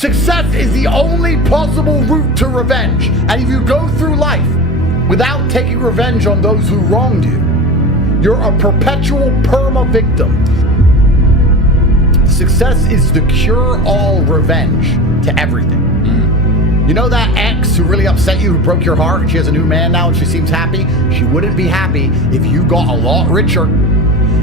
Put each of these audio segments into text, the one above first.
Success is the only possible route to revenge. And if you go through life without taking revenge on those who wronged you, you're a perpetual perma-victim. Success is the cure-all revenge to everything. You know that ex who really upset you, who broke your heart, and she has a new man now and she seems happy? She wouldn't be happy if you got a lot richer.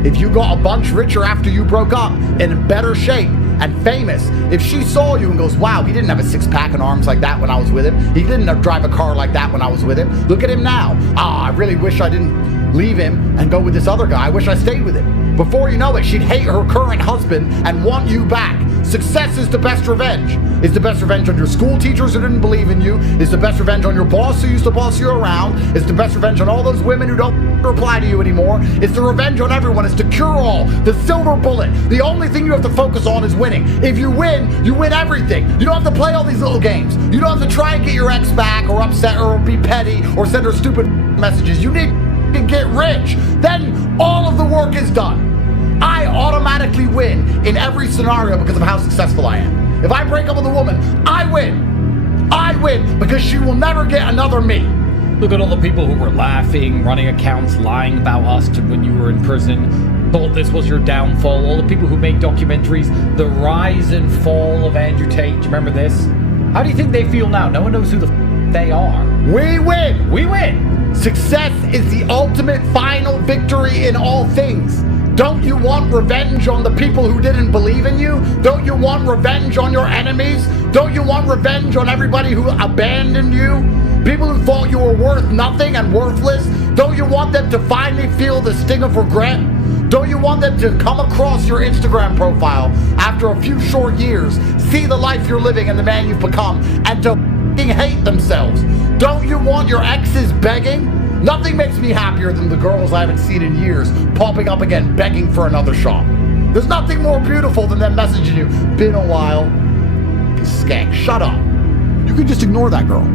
If you got a bunch richer after you broke up, in better shape and famous. If she saw you and goes, wow, he didn't have a six-pack and arms like that when I was with him. He didn't drive a car like that when I was with him. Look at him now. I really wish I didn't leave him and go with this other guy. I wish I stayed with him. Before you know it, she'd hate her current husband and want you back. Success is the best revenge. It's the best revenge on your school teachers who didn't believe in you. It's the best revenge on your boss who used to boss you around. It's the best revenge on all those women who don't reply to you anymore. It's the revenge on everyone. It's the cure-all, the silver bullet. The only thing you have to focus on is winning. If you win everything. You don't have to play all these little games. You don't have to try and get your ex back or upset her or be petty or send her stupid messages. You need to get rich. Then all of the work is done. I automatically win in every scenario because of how successful I am. If I break up with a woman, I win. I win because she will never get another me. Look at all the people who were laughing, running accounts, lying about us when you were in prison, thought this was your downfall. All the people who make documentaries, the rise and fall of Andrew Tate. Do you remember this? How do you think they feel now? No one knows who the they are. We win. We win. Success is the ultimate final victory in all things. Don't you want revenge on the people who didn't believe in you? Don't you want revenge on your enemies? Don't you want revenge on everybody who abandoned you? People who thought you were worth nothing and worthless? Don't you want them to finally feel the sting of regret? Don't you want them to come across your Instagram profile after a few short years, see the life you're living and the man you've become, and to hate themselves? Don't you want your exes begging? Nothing makes me happier than the girls I haven't seen in years popping up again begging for another shot. There's nothing more beautiful than them messaging you. Been a while. Skank, shut up. You can just ignore that girl.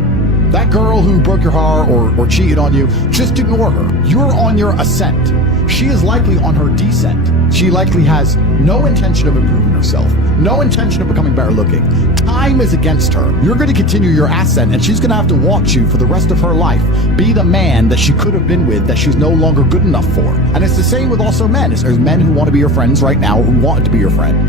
That girl who broke your heart or cheated on you, just ignore her. You're on your ascent. She is likely on her descent. She likely has no intention of improving herself, no intention of becoming better looking. Time is against her. You're going to continue your ascent, and she's going to have to watch you for the rest of her life be the man that she could have been with that she's no longer good enough for. And it's the same with also men. There's men who want to be your friends right now, who wanted to be your friend,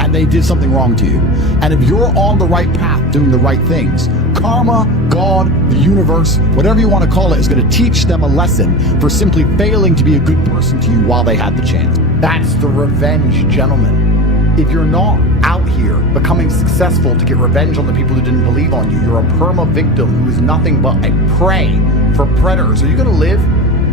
and they did something wrong to you. And if you're on the right path doing the right things, karma, God, the universe, whatever you want to call it, is going to teach them a lesson for simply failing to be a good person to you while they had the chance. That's the revenge, gentlemen. If you're not out here becoming successful to get revenge on the people who didn't believe on you, you're a perma-victim who is nothing but a prey for predators. Are you going to live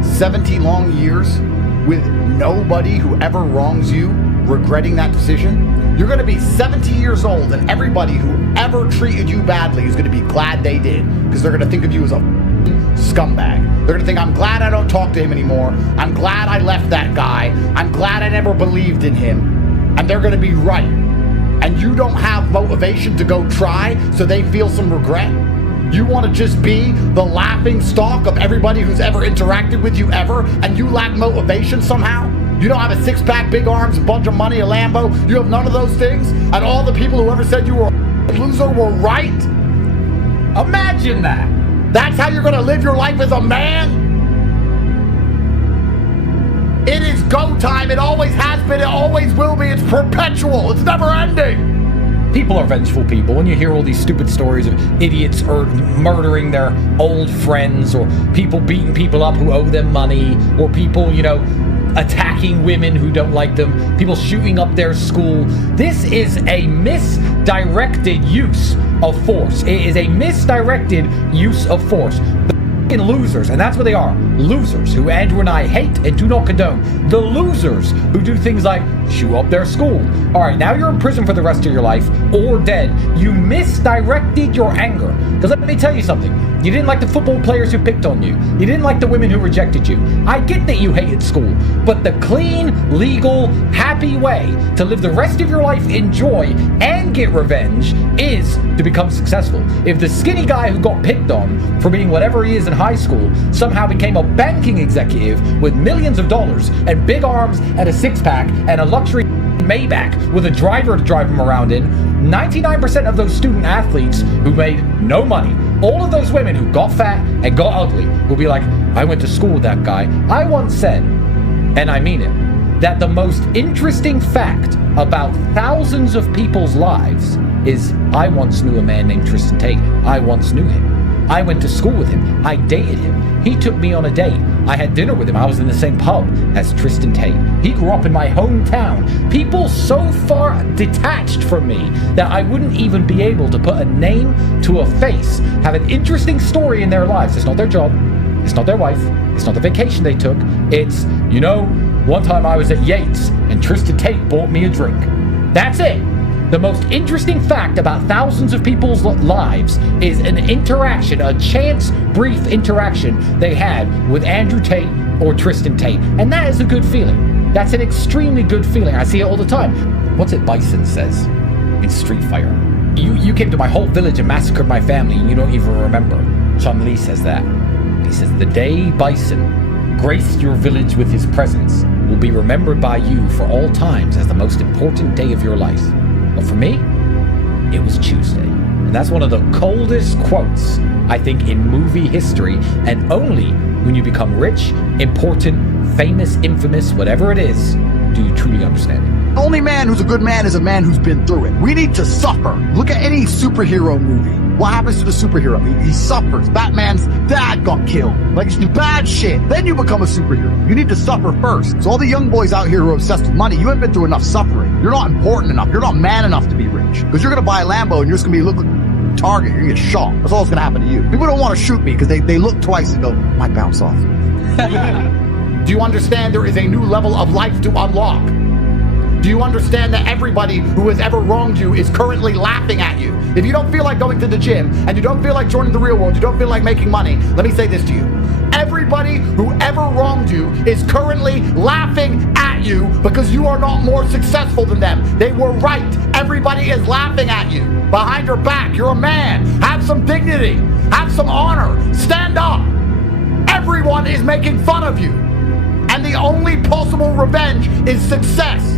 70 long years with nobody who ever wrongs you regretting that decision? You're going to be 70 years old and everybody who ever treated you badly is going to be glad they did, because they're going to think of you as a scumbag. They're going to think, I'm glad I don't talk to him anymore. I'm glad I left that guy. I'm glad I never believed in him. And they're going to be right. And you don't have motivation to go try, so they feel some regret. You want to just be the laughing stock of everybody who's ever interacted with you ever, and you lack motivation somehow? You don't have a six-pack, big arms, a bunch of money, a Lambo. You have none of those things, and all the people who ever said you were a loser were right? Imagine that. That's how you're going to live your life as a man? It is go time. It always has been. It always will be. It's perpetual. It's never ending. People are vengeful people. When you hear all these stupid stories of idiots or murdering their old friends, or people beating people up who owe them money, or people, attacking women who don't like them, people shooting up their school. This is a misdirected use of force. It is a misdirected use of force. The losers, and that's what they are, losers, who Andrew and I hate and do not condone. The losers who do things like shoot up their school. All right, now you're in prison for the rest of your life, or dead. You misdirected your anger. Because let me tell you something. You didn't like the football players who picked on you. You didn't like the women who rejected you. I get that you hated school, but the clean, legal, happy way to live the rest of your life in joy and get revenge is to become successful. If the skinny guy who got picked on for being whatever he is in high school somehow became a banking executive with millions of dollars and big arms and a six-pack and a luxury Maybach with a driver to drive him around in, 99% of those student athletes who made no money, all of those women who got fat and got ugly, will be like, I went to school with that guy. I once said, and I mean it, that the most interesting fact about thousands of people's lives is I once knew a man named Tristan Tate. I once knew him. I went to school with him. I dated him. He took me on a date. I had dinner with him. I was in the same pub as Tristan Tate. He grew up in my hometown. People so far detached from me that I wouldn't even be able to put a name to a face, have an interesting story in their lives. It's not their job. It's not their wife. It's not the vacation they took. It's, one time I was at Yates and Tristan Tate bought me a drink. That's it. The most interesting fact about thousands of people's lives is an interaction, a chance, brief interaction they had with Andrew Tate or Tristan Tate. And that is a good feeling. That's an extremely good feeling. I see it all the time. What's it Bison says in Street Fighter? You came to my whole village and massacred my family and you don't even remember. Chun-Li says that. He says, the day Bison graced your village with his presence will be remembered by you for all times as the most important day of your life. But for me, it was Tuesday. And that's one of the coldest quotes, I think, in movie history. And only when you become rich, important, famous, infamous, whatever it is, do you truly understand it. The only man who's a good man is a man who's been through it. We need to suffer. Look at any superhero movie. What happens to the superhero? He suffers. Batman's dad got killed. Like, it's bad shit. Then you become a superhero. You need to suffer first. So all the young boys out here who are obsessed with money, you haven't been through enough suffering. You're not important enough. You're not man enough to be rich. Because you're going to buy a Lambo and you're just going to be look like a target. You're going to get shot. That's all that's going to happen to you. People don't want to shoot me because they look twice and go, might bounce off. Do you understand there is a new level of life to unlock? Do you understand that everybody who has ever wronged you is currently laughing at you? If you don't feel like going to the gym and you don't feel like joining the real world, you don't feel like making money, let me say this to you. Everybody who ever wronged you is currently laughing at you because you are not more successful than them. They were right. Everybody is laughing at you. Behind your back, you're a man. Have some dignity. Have some honor. Stand up. Everyone is making fun of you. And the only possible revenge is success.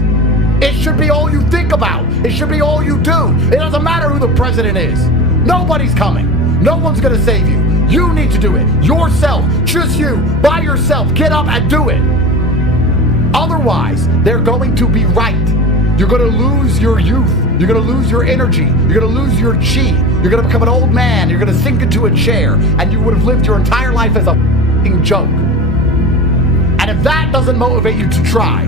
It should be all you think about. It should be all you do. It doesn't matter who the president is. Nobody's coming. No one's going to save you. You need to do it. Yourself. Just you. By yourself. Get up and do it. Otherwise, they're going to be right. You're going to lose your youth. You're going to lose your energy. You're going to lose your chi. You're going to become an old man. You're going to sink into a chair. And you would have lived your entire life as a f***ing joke. And if that doesn't motivate you to try,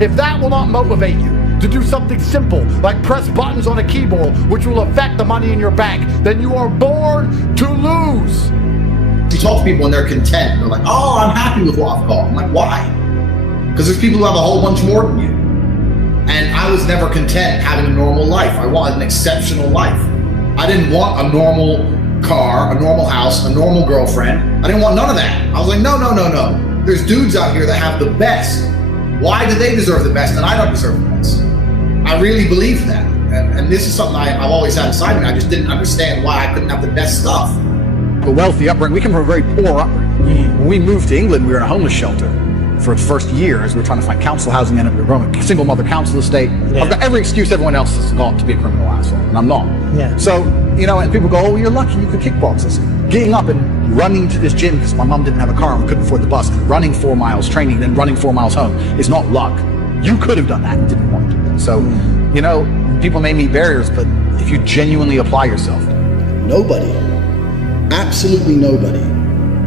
if that will not motivate you to do something simple like press buttons on a keyboard which will affect the money in your bank, then you are born to lose. You talk to people and they're content. They're like, oh, I'm happy with what I've got. I'm like, why? Because there's people who have a whole bunch more than you. And I was never content having a normal life. I wanted an exceptional life. I didn't want a normal car, a normal house, a normal girlfriend. I didn't want none of that. I was like, no. There's dudes out here that have the best. Why do they deserve the best and I don't deserve the best? I really believe that. And this is something I've always had inside me. I just didn't understand why I couldn't have the best stuff. A wealthy upbringing. We come from a very poor upbringing. When we moved to England, we were in a homeless shelter for the first year as we were trying to find council housing, and we were growing a single mother council estate. Yeah. I've got every excuse everyone else has got to be a criminal asshole, and I'm not. Yeah. So, and people go, oh, you're lucky you could kickbox us. Getting up and running to this gym because my mom didn't have a car and we couldn't afford the bus, running 4 miles, training, then running 4 miles home is not luck. You could have done that and didn't want to do it. So, people may meet barriers, but if you genuinely apply yourself. Nobody, absolutely nobody,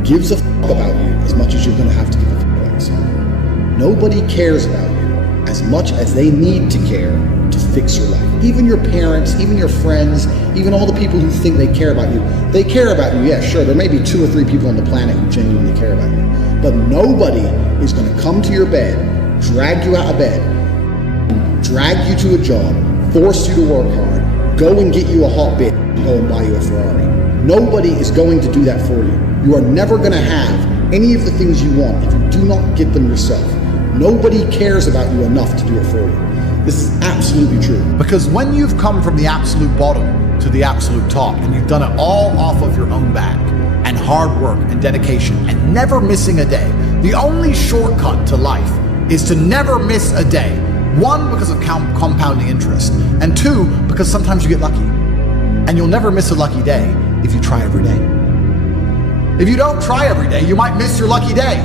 gives a fuck about you as much as you're going to have to give a fuck about yourself. Nobody cares about you as much as they need to care to fix your life. Even your parents, even your friends, even all the people who think they care about you. They care about you, yeah, sure. There may be 2 or 3 people on the planet who genuinely care about you. But nobody is going to come to your bed, drag you out of bed, drag you to a job, force you to work hard, go and get you a hot bitch, and go and buy you a Ferrari. Nobody is going to do that for you. You are never going to have any of the things you want if you do not get them yourself. Nobody cares about you enough to do it for you. This is absolutely true. Because when you've come from the absolute bottom to the absolute top, and you've done it all off of your own back, and hard work and dedication, and never missing a day, the only shortcut to life is to never miss a day. One, because of compounding interest, and two, because sometimes you get lucky. And you'll never miss a lucky day if you try every day. If you don't try every day, you might miss your lucky day.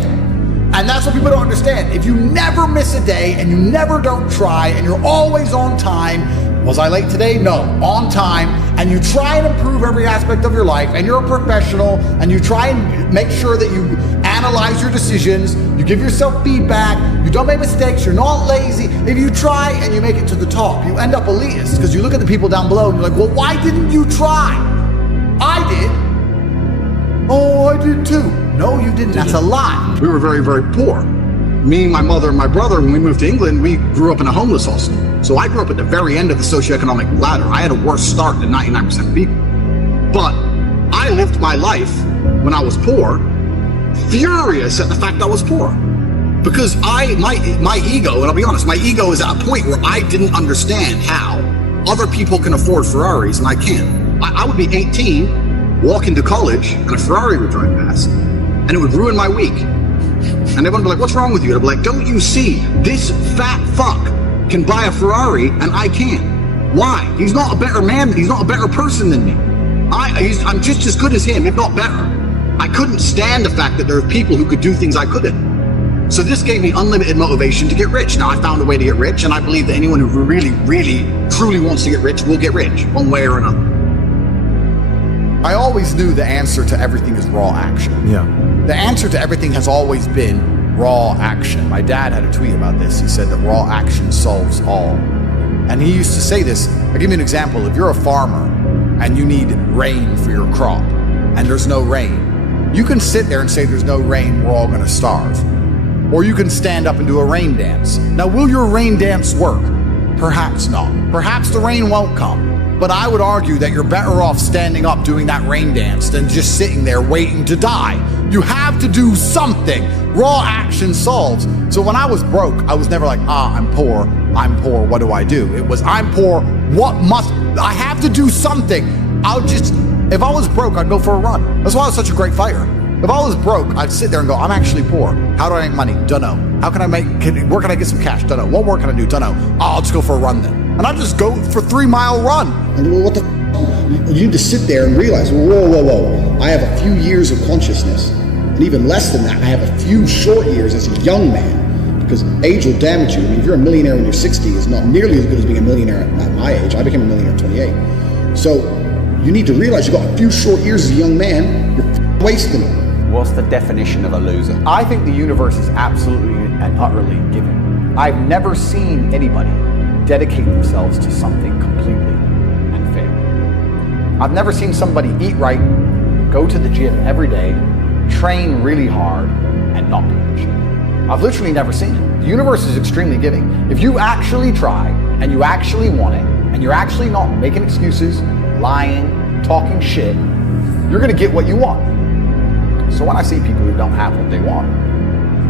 And that's what people don't understand. If you never miss a day and you never don't try and you're always on time, was I late today? No, on time, and you try and improve every aspect of your life, and you're a professional, and you try and make sure that you analyze your decisions, you give yourself feedback, you don't make mistakes, you're not lazy. If you try and you make it to the top, you end up elitist, because you look at the people down below and you're like, well, why didn't you try? I did. Oh, I did too. No, you didn't. That's a lie. We were very, very poor. Me, my mother, and my brother, when we moved to England, we grew up in a homeless hostel. So I grew up at the very end of the socioeconomic ladder. I had a worse start than 99% of people. But I lived my life when I was poor, furious at the fact I was poor. Because my ego, and I'll be honest, my ego is at a point where I didn't understand how other people can afford Ferraris and I can't. I would be 18, walk into college, and a Ferrari would drive past, and it would ruin my week. And everyone would be like, what's wrong with you? And I'd be like, don't you see, this fat fuck can buy a Ferrari and I can't. Why? He's not a better man, he's not a better person than me. I'm just as good as him, if not better. I couldn't stand the fact that there are people who could do things I couldn't. So this gave me unlimited motivation to get rich. Now I found a way to get rich, and I believe that anyone who really, really, truly wants to get rich will get rich, one way or another. I always knew the answer to everything is raw action. Yeah. The answer to everything has always been raw action. My dad had a tweet about this. He said that raw action solves all. And he used to say this. I'll give you an example. If you're a farmer and you need rain for your crop and there's no rain, you can sit there and say there's no rain, we're all gonna starve. Or you can stand up and do a rain dance. Now, will your rain dance work? Perhaps not. Perhaps the rain won't come. But I would argue that you're better off standing up doing that rain dance than just sitting there waiting to die. You have to do something. Raw action solves. So when I was broke, I was never like, I'm poor, what do I do? It was, I'm poor, I have to do something. If I was broke, I'd go for a run. That's why I was such a great fighter. If I was broke, I'd sit there and go, I'm actually poor. How do I make money? Dunno. Where can I get some cash? Dunno. What work can I do? Dunno. I'll just go for a run then. And I'd just go for 3-mile run. And what the you need to sit there and realize, whoa. I have a few years of consciousness. And even less than that, I have a few short years as a young man. Because age will damage you. I mean, if you're a millionaire when you're 60, it's not nearly as good as being a millionaire at my age. I became a millionaire at 28. So you need to realize you've got a few short years as a young man. You're wasting them. What's the definition of a loser? I think the universe is absolutely and utterly giving. I've never seen anybody dedicate themselves to something completely and fail. I've never seen somebody eat right, go to the gym every day, train really hard, and not be in shape. I've literally never seen it. The universe is extremely giving. If you actually try, and you actually want it, and you're actually not making excuses, lying, talking shit, you're gonna get what you want. So when I see people who don't have what they want,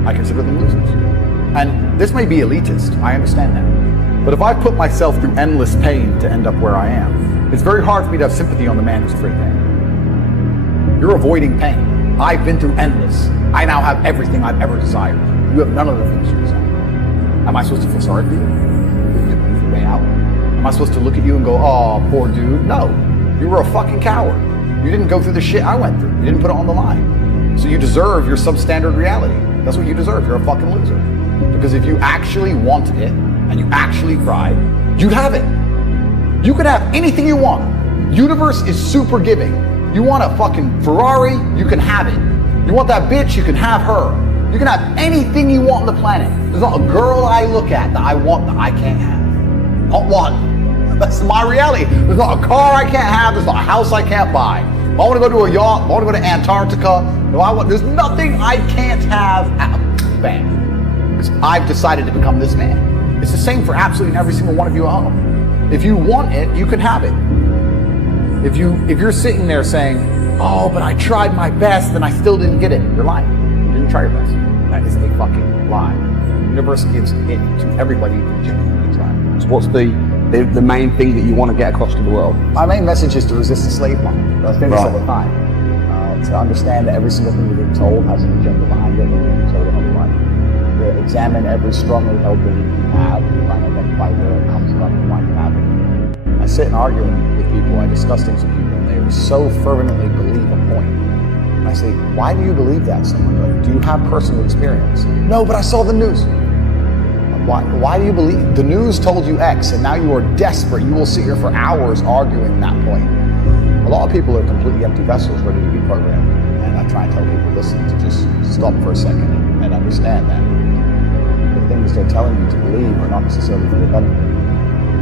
I consider them losers. And this may be elitist, I understand that. But if I put myself through endless pain to end up where I am, it's very hard for me to have sympathy on the man who's afraid of pain. You're avoiding pain. I've been through endless. I now have everything I've ever desired. You have none of the things you desire. Am I supposed to feel sorry for you? Move your way out? Am I supposed to look at you and go, oh, poor dude? No, you were a fucking coward. You didn't go through the shit I went through. You didn't put it on the line. So you deserve your substandard reality. That's what you deserve. You're a fucking loser. Because if you actually wanted it, and you actually tried, you'd have it. You could have anything you want. Universe is super giving. You want a fucking Ferrari, you can have it. You want that bitch, you can have her. You can have anything you want on the planet. There's not a girl I look at that I want that I can't have. Not one. That's my reality. There's not a car I can't have. There's not a house I can't buy. If I want to go to a yacht, if I want to go to Antarctica, there's nothing I can't have. Bam. Because I've decided to become this man. It's the same for absolutely every single one of you at home. If you want it, you can have it. If you're sitting there saying, oh, but I tried my best and I still didn't get it, you're lying. You didn't try your best. That is a fucking lie. The universe gives it to everybody who genuinely tries. So what's the main thing that you want to get across to the world? My main message is to resist the slave market. I think this all the time. To understand that every single thing you're being told has an agenda behind it, and you're being told it otherwise. to examine every strongly held belief you have, to try and identify where it comes from and why you have it. I sit and argue with people, I discuss things with people, and they so fervently believe a point. And I say, why do you believe that so much? Like, do you have personal experience? No, but I saw the news. Why do you believe? The news told you X, and now you are desperate. You will sit here for hours arguing that point. A lot of people are completely empty vessels ready to be programmed. And I try and tell people, listen, to just stop for a second and understand that the things they're telling you to believe are not necessarily for your benefit.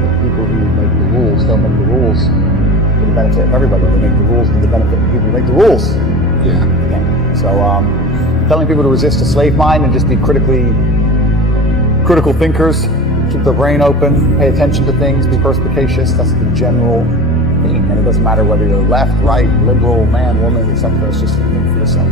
The people who make the rules don't make the rules for the benefit of everybody. They make the rules for the benefit of the people who make the rules. Yeah. Again. So telling people to resist a slave mind and just be critical thinkers, keep their brain open, pay attention to things, be perspicacious, that's the general theme. And it doesn't matter whether you're left, right, liberal, man, woman, etc. It's just think for yourself.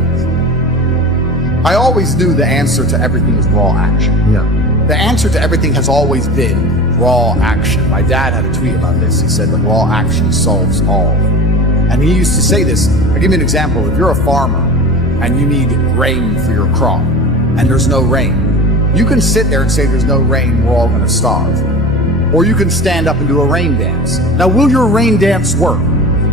I always knew the answer to everything is raw action. Yeah. The answer to everything has always been raw action. My dad had a tweet about this. He said that raw action solves all. And he used to say this. I'll give you an example. If you're a farmer and you need rain for your crop and there's no rain, you can sit there and say there's no rain, we're all going to starve. Or you can stand up and do a rain dance. Now, will your rain dance work?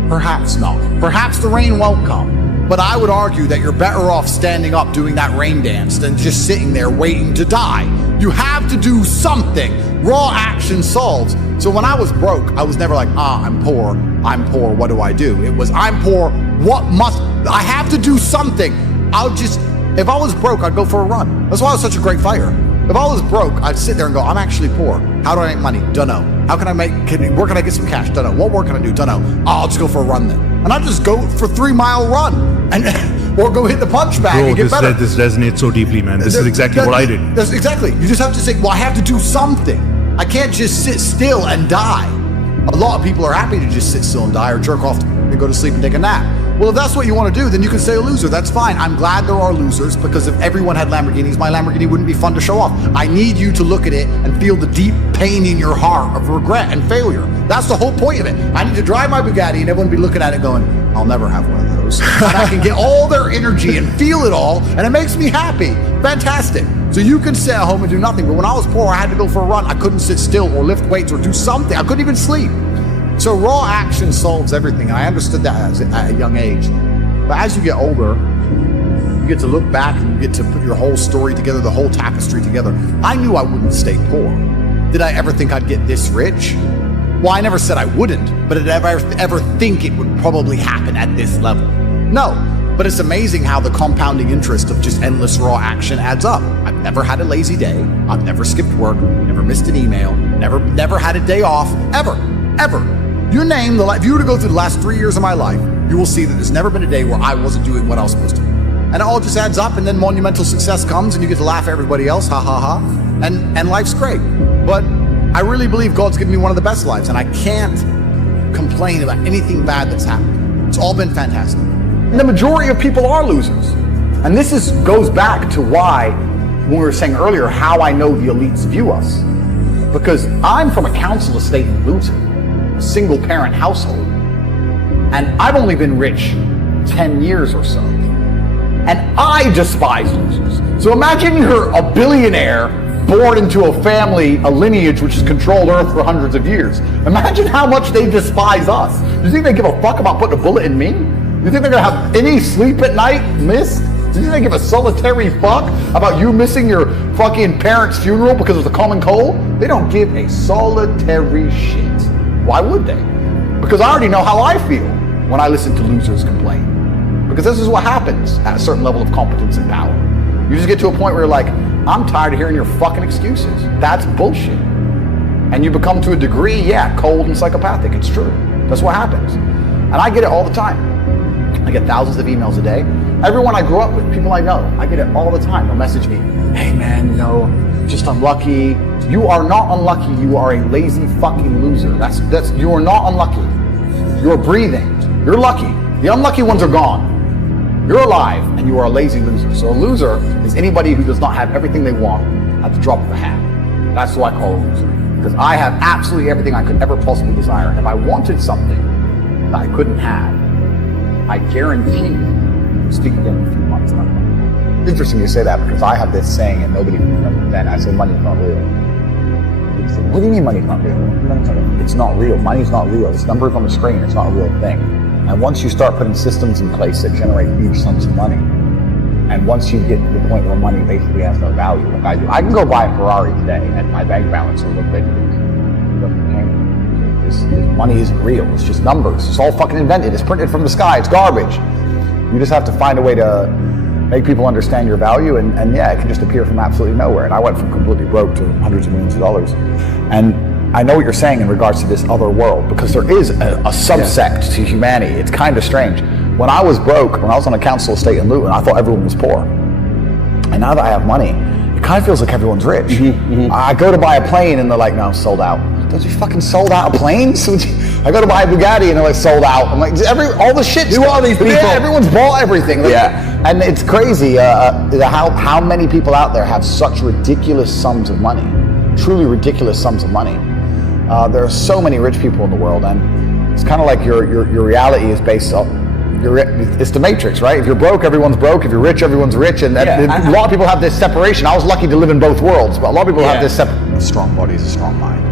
Perhaps not. Perhaps the rain won't come. But I would argue that you're better off standing up doing that rain dance than just sitting there waiting to die. You have to do something. Raw action solves. So when I was broke, I was never like, I'm poor, what do I do? It was, I'm poor, I have to do something. If I was broke, I'd go for a run. That's why I was such a great fighter. If I was broke, I'd sit there and go, I'm actually poor. How do I make money? Dunno. Where can I get some cash? Dunno. What work can I do? Dunno. I'll just go for a run then. And I'd just go for 3 mile run or go hit the punch bag and get better. This resonates so deeply, man. This is exactly what I did. That's exactly. You just have to say, well, I have to do something. I can't just sit still and die. A lot of people are happy to just sit still and die or jerk off and go to sleep and take a nap. Well, if that's what you want to do, then you can say a loser. That's fine. I'm glad there are losers, because if everyone had Lamborghinis, my Lamborghini wouldn't be fun to show off. I need you to look at it and feel the deep pain in your heart of regret and failure. That's the whole point of it. I need to drive my Bugatti and everyone be looking at it going, I'll never have one of those. And I can get all their energy and feel it all, and it makes me happy. Fantastic. So you can sit at home and do nothing. But when I was poor, I had to go for a run. I couldn't sit still or lift weights or do something. I couldn't even sleep. So raw action solves everything. I understood that at a young age. But as you get older, you get to look back and you get to put your whole story together, the whole tapestry together. I knew I wouldn't stay poor. Did I ever think I'd get this rich? Well, I never said I wouldn't, but did I ever think it would probably happen at this level? No, but it's amazing how the compounding interest of just endless raw action adds up. I've never had a lazy day. I've never skipped work, never missed an email, never had a day off, ever. You name if you were to go through the last 3 years of my life, you will see that there's never been a day where I wasn't doing what I was supposed to do. And it all just adds up, and then monumental success comes, and you get to laugh at everybody else, ha ha ha, and life's great. But I really believe God's given me one of the best lives, and I can't complain about anything bad that's happened. It's all been fantastic. And the majority of people are losers. And this goes back to why, when we were saying earlier, how I know the elites view us. Because I'm from a council estate in Luton, a single parent household. And I've only been rich 10 years or so. And I despise losers. So imagine you're a billionaire born into a family, a lineage which has controlled Earth for hundreds of years. Imagine how much they despise us. Do you think they give a fuck about putting a bullet in me? Do you think they're gonna have any sleep at night missed? Do you think they give a solitary fuck about you missing your fucking parents' funeral because of the common cold? They don't give a solitary shit. Why would they? Because I already know how I feel when I listen to losers complain. Because this is what happens at a certain level of competence and power. You just get to a point where you're like, I'm tired of hearing your fucking excuses. That's bullshit. And you become, to a degree, cold and psychopathic. It's true. That's what happens. And I get it all the time. I get thousands of emails a day. Everyone I grew up with, people I know, I get it all the time. They'll message me, hey man, just unlucky. You are not unlucky. You are a lazy fucking loser. You are not unlucky. You're breathing. You're lucky. The unlucky ones are gone. You're alive, and you are a lazy loser. So a loser is anybody who does not have everything they want at the drop of a hat. That's what I call a loser. Because I have absolutely everything I could ever possibly desire. If I wanted something that I couldn't have, I guarantee you, speak again in a few months. Interesting you say that, because I have this saying and nobody can understand. I say money's not real. People say, what do you mean money's not real? It's not real. Money's not real. It's numbers on the screen. It's not a real thing. And once you start putting systems in place that generate huge sums of money, and once you get to the point where money basically has no value, like I do, I can go buy a Ferrari today and my bank balance will look like it doesn't change. This money isn't real. It's just numbers. It's all fucking invented. It's printed from the sky. It's garbage. You just have to find a way to make people understand your value, and yeah, it can just appear from absolutely nowhere. And I went from completely broke to hundreds of millions of dollars. And I know what you're saying in regards to this other world, because there is a subsect to humanity. It's kind of strange. When I was broke, when I was on a council estate in Luton, I thought everyone was poor. And now that I have money, it kind of feels like everyone's rich. I go to buy a plane and they're like, no, sold out. Don't you fucking sold out of planes? I go to buy a Bugatti and they're like, sold out. I'm like, all the shit. Who are these people? Yeah, everyone's bought everything. Like, and it's crazy how many people out there have such ridiculous sums of money, truly ridiculous sums of money. There are so many rich people in the world, and it's kind of like your reality is based on, it's the Matrix, right? If you're broke, everyone's broke. If you're rich, everyone's rich. And a lot of people have this separation. I was lucky to live in both worlds, but a lot of people have this separation. A strong body is a strong mind.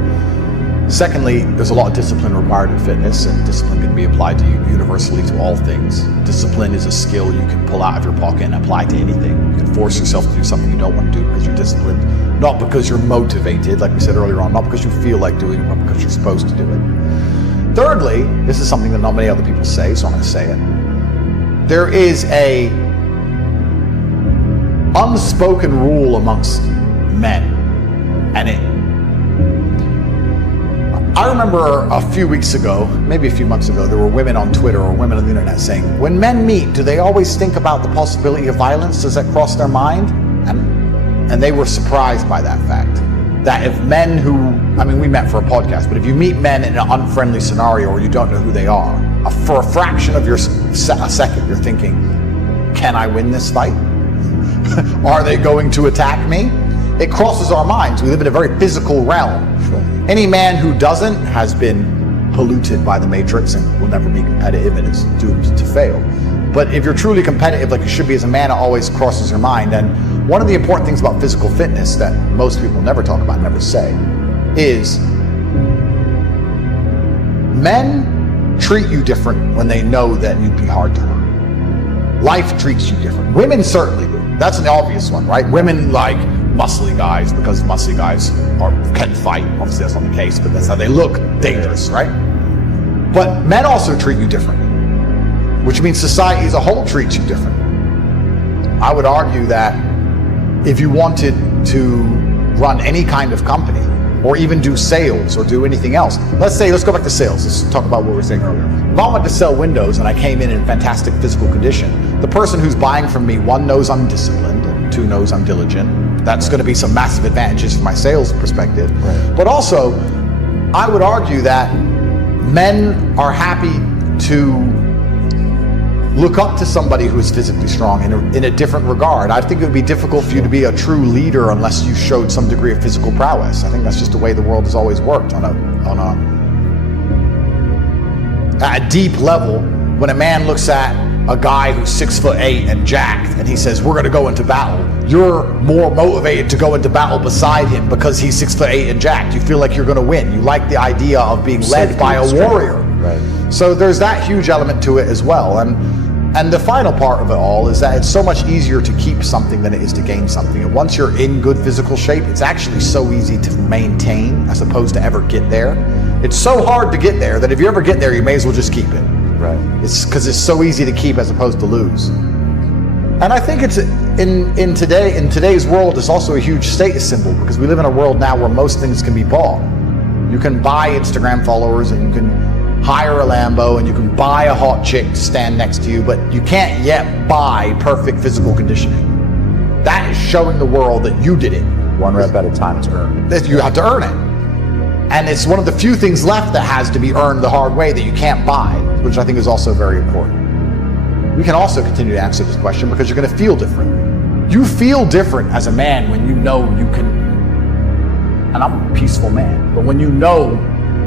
Secondly, there's a lot of discipline required in fitness, and discipline can be applied to universally to all things. Discipline is a skill you can pull out of your pocket and apply to anything. You can force yourself to do something you don't want to do because you're disciplined, not because you're motivated, like we said earlier on, not because you feel like doing it, but because you're supposed to do it. Thirdly, this is something that not many other people say, so I'm going to say it. There is a unspoken rule amongst men, and I remember a few weeks ago, maybe a few months ago, there were women on Twitter or women on the internet saying, when men meet, do they always think about the possibility of violence? Does that cross their mind? And they were surprised by that fact. That if men who, I mean, we met for a podcast, but if you meet men in an unfriendly scenario or you don't know who they are, for a fraction of a second, you're thinking, can I win this fight? Are they going to attack me? It crosses our minds. We live in a very physical realm. Any man who doesn't has been polluted by the Matrix and will never be competitive and is doomed to fail. But if you're truly competitive, like you should be as a man, it always crosses your mind. And one of the important things about physical fitness that most people never talk about, never say, is men treat you different when they know that you'd be hard to hurt. Life treats you different. Women certainly do. That's an obvious one, right? Women like muscly guys because muscly guys can fight. Obviously that's not the case, but that's how they look dangerous, right? But men also treat you differently, which means society as a whole treats you different. I would argue that if you wanted to run any kind of company or even do sales or do anything else, let's go back to sales. Let's talk about what we were saying earlier. If I went to sell windows and I came in fantastic physical condition, the person who's buying from me, one, knows I'm disciplined, and two, knows I'm diligent. That's going to be some massive advantages from my sales perspective. Right. But also, I would argue that men are happy to look up to somebody who is physically strong in a different regard. I think it would be difficult for you to be a true leader unless you showed some degree of physical prowess. I think that's just the way the world has always worked at a deep level. When a man looks at a guy who's 6'8" and jacked, and he says, we're gonna go into battle, you're more motivated to go into battle beside him because he's 6'8" and jacked. You feel like you're gonna win. You like the idea of being led by a warrior. Right. So there's that huge element to it as well. And the final part of it all is that it's so much easier to keep something than it is to gain something. And once you're in good physical shape, it's actually so easy to maintain as opposed to ever get there. It's so hard to get there that if you ever get there, you may as well just keep it. Right. It's because it's so easy to keep as opposed to lose. And I think it's in today's world, it's also a huge status symbol because we live in a world now where most things can be bought. You can buy Instagram followers and you can hire a Lambo and you can buy a hot chick to stand next to you, but you can't yet buy perfect physical conditioning. That is showing the world that you did it. One rep at a time to earn. That you have to earn it. And it's one of the few things left that has to be earned the hard way that you can't buy, which I think is also very important. We can also continue to answer this question because you're going to feel different. You feel different as a man when you know you can, and I'm a peaceful man, but when you know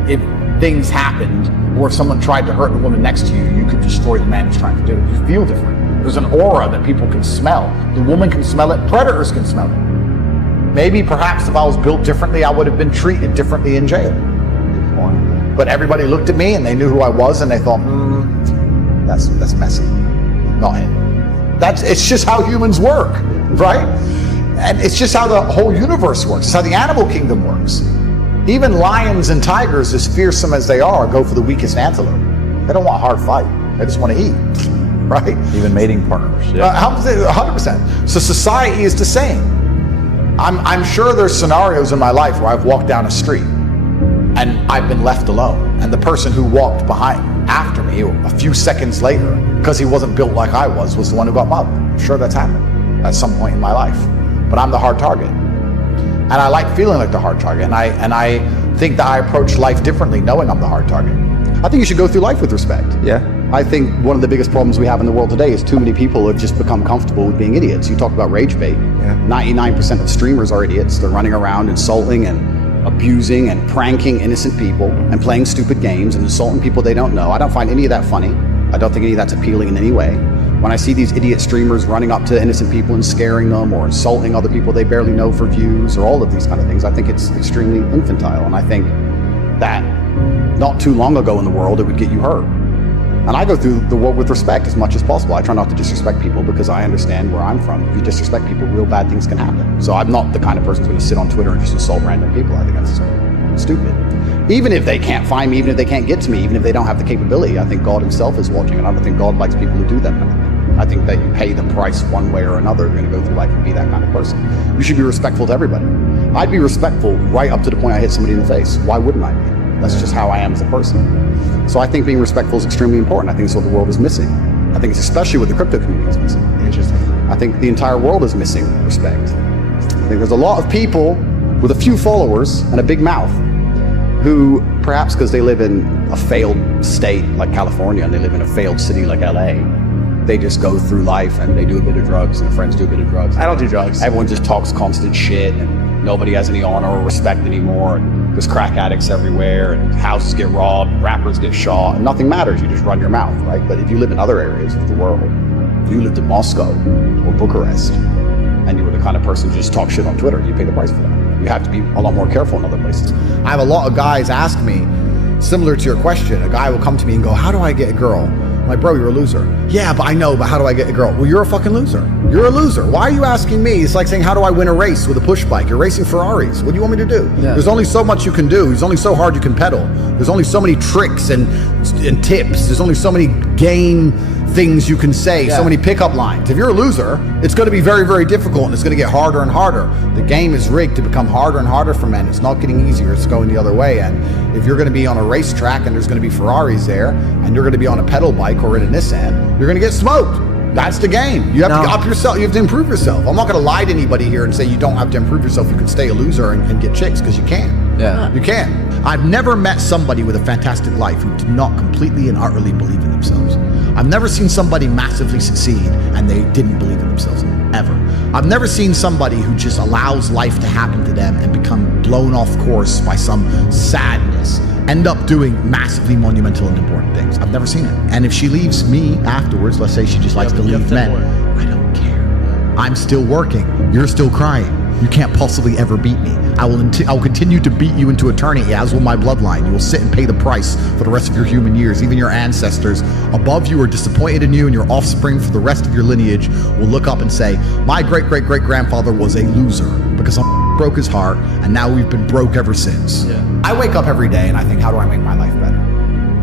if things happened or if someone tried to hurt the woman next to you, you could destroy the man who's trying to do it. You feel different. There's an aura that people can smell. The woman can smell it. Predators can smell it. Maybe perhaps if I was built differently, I would have been treated differently in jail. But everybody looked at me and they knew who I was and they thought, that's messy. Not him. It's just how humans work, right? And it's just how the whole universe works. It's how the animal kingdom works. Even lions and tigers, as fearsome as they are, go for the weakest antelope. They don't want a hard fight. They just want to eat, right? Even mating partners. 100%. So society is the same. I'm sure there's scenarios in my life where I've walked down a street and I've been left alone. And the person who walked behind after me a few seconds later, because he wasn't built like I was the one who got mugged. I'm sure that's happened at some point in my life. But I'm the hard target. And I like feeling like the hard target. And I think that I approach life differently knowing I'm the hard target. I think you should go through life with respect. Yeah. I think one of the biggest problems we have in the world today is too many people have just become comfortable with being idiots. You talk about rage bait. Yeah. 99% of streamers are idiots. They're running around insulting and abusing and pranking innocent people and playing stupid games and insulting people they don't know. I don't find any of that funny. I don't think any of that's appealing in any way. When I see these idiot streamers running up to innocent people and scaring them or insulting other people they barely know for views or all of these kind of things, I think it's extremely infantile. And I think that not too long ago in the world, it would get you hurt. And I go through the world with respect as much as possible. I try not to disrespect people because I understand where I'm from. If you disrespect people, real bad things can happen. So I'm not the kind of person who's going to sit on Twitter and just insult random people. I think that's stupid. Even if they can't find me, even if they can't get to me, even if they don't have the capability, I think God himself is watching, and I don't think God likes people who do that kind of thing. I think that you pay the price one way or another. You're going to go through life and be that kind of person. You should be respectful to everybody. I'd be respectful right up to the point I hit somebody in the face. Why wouldn't I be? That's just how I am as a person. So I think being respectful is extremely important. I think it's what the world is missing. I think it's especially what the crypto community is missing. Interesting. I think the entire world is missing respect. I think there's a lot of people with a few followers and a big mouth who, perhaps because they live in a failed state like California and they live in a failed city like LA, they just go through life and they do a bit of drugs and their friends do a bit of drugs. I don't do drugs. Everyone just talks constant shit and nobody has any honor or respect anymore. And there's crack addicts everywhere and houses get robbed, rappers get shot, and nothing matters. You just run your mouth, right? But if you live in other areas of the world, if you lived in Moscow or Bucharest and you were the kind of person who just talk shit on Twitter, you pay the price for that. You have to be a lot more careful in other places. I have a lot of guys ask me, similar to your question, a guy will come to me and go, how do I get a girl? I'm like, bro, you're a loser. Yeah, but I know, but how do I get a girl? Well, you're a fucking loser. You're a loser. Why are you asking me? It's like saying, how do I win a race with a push bike? You're racing Ferraris. What do you want me to do? Yeah. There's only so much you can do. There's only so hard you can pedal. There's only so many tricks and tips. There's only so many game things you can say, so many pickup lines. If you're a loser, it's going to be very, very difficult and it's going to get harder and harder. The game is rigged to become harder and harder for men. It's not getting easier. It's going the other way. And if you're going to be on a racetrack and there's going to be Ferraris there and you're going to be on a pedal bike or in a Nissan, you're going to get smoked. That's the game. You have to up yourself. You have to improve yourself. I'm not going to lie to anybody here and say you don't have to improve yourself. You can stay a loser and get chicks because you can. Yeah. You can. I've never met somebody with a fantastic life who did not completely and utterly believe in themselves. I've never seen somebody massively succeed and they didn't believe in themselves, ever. I've never seen somebody who just allows life to happen to them and become blown off course by some sadness, end up doing massively monumental and important things. I've never seen it. And if she leaves me afterwards, let's say she just likes to leave men, I don't care. I'm still working. You're still crying. You can't possibly ever beat me. I will continue to beat you into eternity, as will my bloodline. You will sit and pay the price for the rest of your human years. Even your ancestors above you are disappointed in you, and your offspring for the rest of your lineage will look up and say, my great-great-great-grandfather was a loser because I broke his heart, and now we've been broke ever since. Yeah. I wake up every day and I think, how do I make my life better?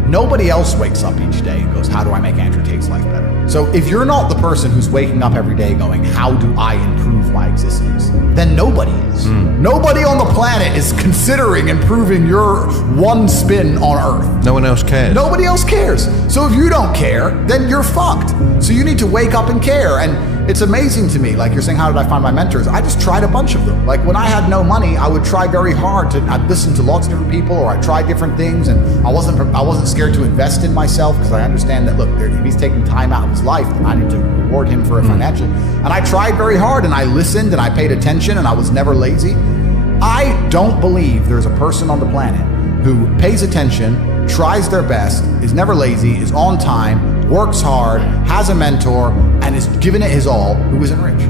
Nobody else wakes up each day and goes, how do I make Andrew Tate's life better? So if you're not the person who's waking up every day going, how do I improve my existence? Then nobody is. Nobody on the planet is considering improving your one spin on Earth. No one else cares. Nobody else cares. So if you don't care, then you're fucked. So you need to wake up and care. And it's amazing to me, like you're saying, how did I find my mentors? I just tried a bunch of them. Like when I had no money, I would try very hard I'd listen to lots of different people, or I tried different things, and I wasn't scared to invest in myself because I understand that, look, if he's taking time out of his life, then I need to reward him for it financially. And I tried very hard, and I listened, and I paid attention, and I was never lazy. I don't believe there's a person on the planet who pays attention tries their best, is never lazy, is on time, works hard, has a mentor, and is giving it his all, who isn't rich?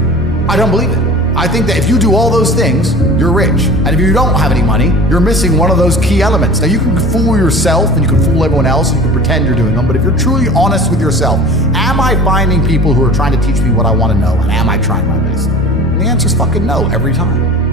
I don't believe it. I think that if you do all those things, you're rich. And if you don't have any money, you're missing one of those key elements. Now, you can fool yourself and you can fool everyone else and you can pretend you're doing them, but if you're truly honest with yourself, am I finding people who are trying to teach me what I want to know, and am I trying my best? And the answer is fucking no every time.